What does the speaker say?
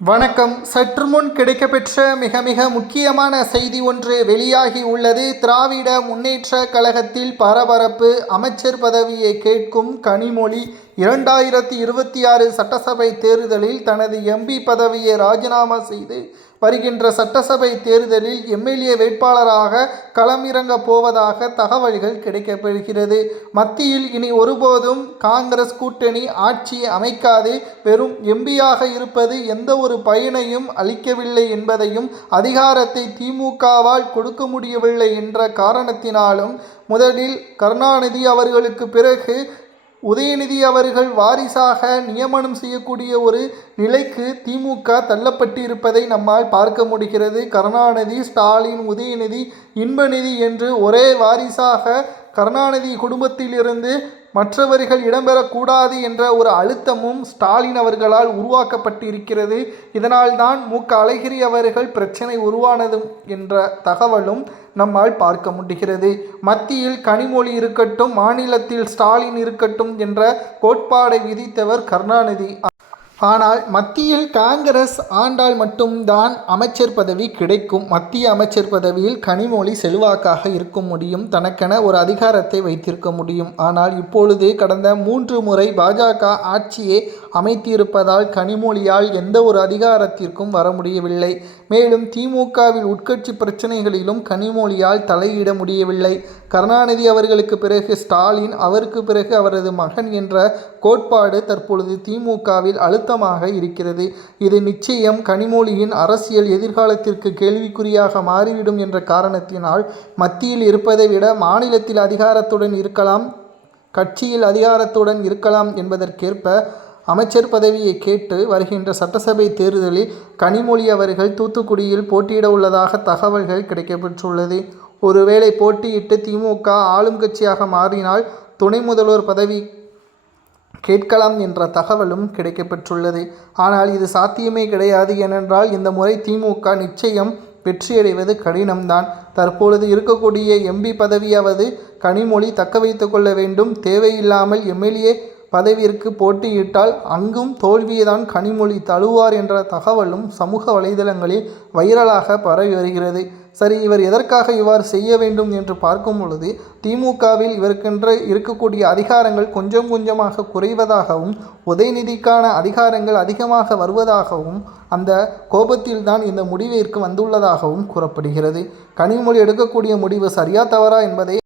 வணக்கம். சற்று முன் கிடைக்கப்பெற்ற மிக முக்கியமான செய்தி ஒன்று வெளியாகி உள்ளது. திராவிட முன்னேற்ற கழகத்தில் பரபரப்பு. அமைச்சர் பதவியை கேட்கும் கனிமொழி 2026 சட்டசபை தேர்தலில் தனது எம்பி பதவியை ராஜினாமா செய்து வருகின்ற சட்டசபை தேர்தலில் எம்எல்ஏ வேட்பாளராக களமிறங்கப் போவதாக தகவல்கள் கிடைக்கப்பெறுகிறது. மத்தியில் இனி ஒருபோதும் காங்கிரஸ் கூட்டணி ஆட்சி அமைக்காது, வெறும் எம்பியாக இருப்பது எந்த ஒரு பயனையும் அளிக்கவில்லை என்பதையும், அதிகாரத்தை திமுகவால் கொடுக்க முடியவில்லை என்ற காரணத்தினாலும் முதலில் கருணாநிதி அவர்களுக்கு பிறகு உதயநிதி அவர்கள் வாரிசாக நியமனம் செய்யக்கூடிய ஒரு நிலைக்கு திமுக தள்ளப்பட்டு இருப்பதை நம்மால் பார்க்க முடிகிறது. கருணாநிதி, ஸ்டாலின், உதயநிதி, இன்பநிதி என்று ஒரே வாரிசாக கருணாநிதி குடும்பத்திலிருந்து மற்றவர்கள் இடம்பெறக்கூடாது என்ற ஒரு அழுத்தமும் ஸ்டாலின் அவர்களால் உருவாக்கப்பட்டு இருக்கிறது. இதனால்தான் அழகிரி அவர்கள் பிரச்சனை உருவானது என்ற தகவலும் நம்மால் பார்க்க முடிகிறது. மத்தியில் கனிமொழி இருக்கட்டும், மாநிலத்தில் ஸ்டாலின் இருக்கட்டும் என்ற கோட்பாடை விதித்தவர் கருணாநிதி. ஆனால் மத்தியில் காங்கிரஸ் ஆண்டால் மட்டும்தான் அமைச்சர் பதவி கிடைக்கும். மத்திய அமைச்சர் பதவியில் கனிமொழி செல்வாக்காக இருக்க முடியும், தனக்கென ஒரு அதிகாரத்தை வைத்திருக்க முடியும். ஆனால் இப்பொழுது கடந்த 3 முறை பாஜக ஆட்சியை அமைத்திருப்பதால் கனிமொழியால் எந்த ஒரு அதிகாரத்திற்கும் வர முடியவில்லை. மேலும் திமுகவில் உட்கட்சி பிரச்சனைகளிலும் கனிமொழியால் தலையிட முடியவில்லை. கருணாநிதி அவர்களுக்கு பிறகு ஸ்டாலின், அவருக்கு பிறகு அவரது மகன் என்ற கோட்பாடு தற்பொழுது திமுகவில் அழுத்தமாக இருக்கிறது. இது நிச்சயம் கனிமொழியின் அரசியல் எதிர்காலத்திற்கு கேள்விக்குறியாக மாறிவிடும் என்ற காரணத்தினால் மத்தியில் இருப்பதை விட மாநிலத்தில் அதிகாரத்துடன் இருக்கலாம், கட்சியில் அதிகாரத்துடன் இருக்கலாம் என்பதற்கேற்ப அமைச்சர் பதவியை கேட்டு வருகின்ற சட்டசபை தேர்தலில் கனிமொழி அவர்கள் தூத்துக்குடியில் போட்டியிட உள்ளதாக தகவல்கள் கிடைக்கப்பெற்றுள்ளது. ஒருவேளை போட்டியிட்டு திமுக ஆளும் கட்சியாக மாறினால் துணை முதல்வர் பதவி கேட்கலாம் என்ற தகவலும் கிடைக்கப்பெற்றுள்ளது. ஆனால் இது சாத்தியமே கிடையாது. ஏனென்றால் இந்த முறை திமுக நிச்சயம் வெற்றியடைவது கடினம்தான். தற்பொழுது இருக்கக்கூடிய எம்பி பதவியாவது கனிமொழி தக்க வைத்து கொள்ள வேண்டும். தேவையில்லாமல் எம்எல்ஏ பதவிற்கு போட்டியிட்டால் அங்கும் தோல்வியைதான் கனிமொழி தழுவார் என்ற தகவலும் சமூக வலைதளங்களில் வைரலாக பரவி வருகிறது. சரி, இவர் எதற்காக இவ்வாறு செய்ய வேண்டும் என்று பார்க்கும் பொழுது திமுகவில் இவருக்கென்று இருக்கக்கூடிய அதிகாரங்கள் கொஞ்சம் கொஞ்சமாக குறைவதாகவும், உதயநிதிக்கான அதிகாரங்கள் அதிகமாக வருவதாகவும், அந்த கோபத்தில்தான் இந்த முடிவிற்கு வந்துள்ளதாகவும் கூறப்படுகிறது. கனிமொழி எடுக்கக்கூடிய முடிவு சரியா தவறா என்பதை